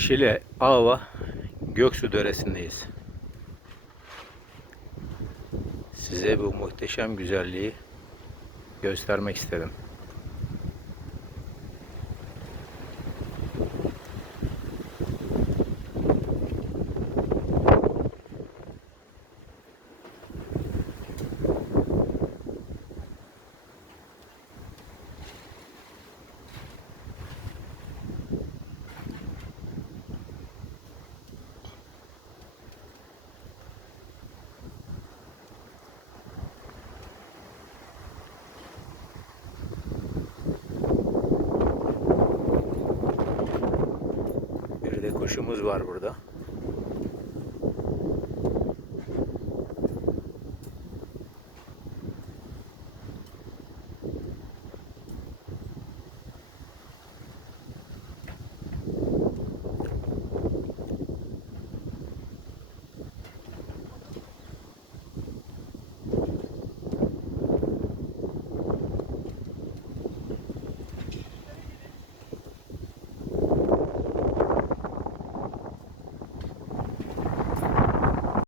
Şile, Ava, Göksu Döresi'ndeyiz. Size bu muhteşem güzelliği göstermek istedim. Kuşumuz var burada.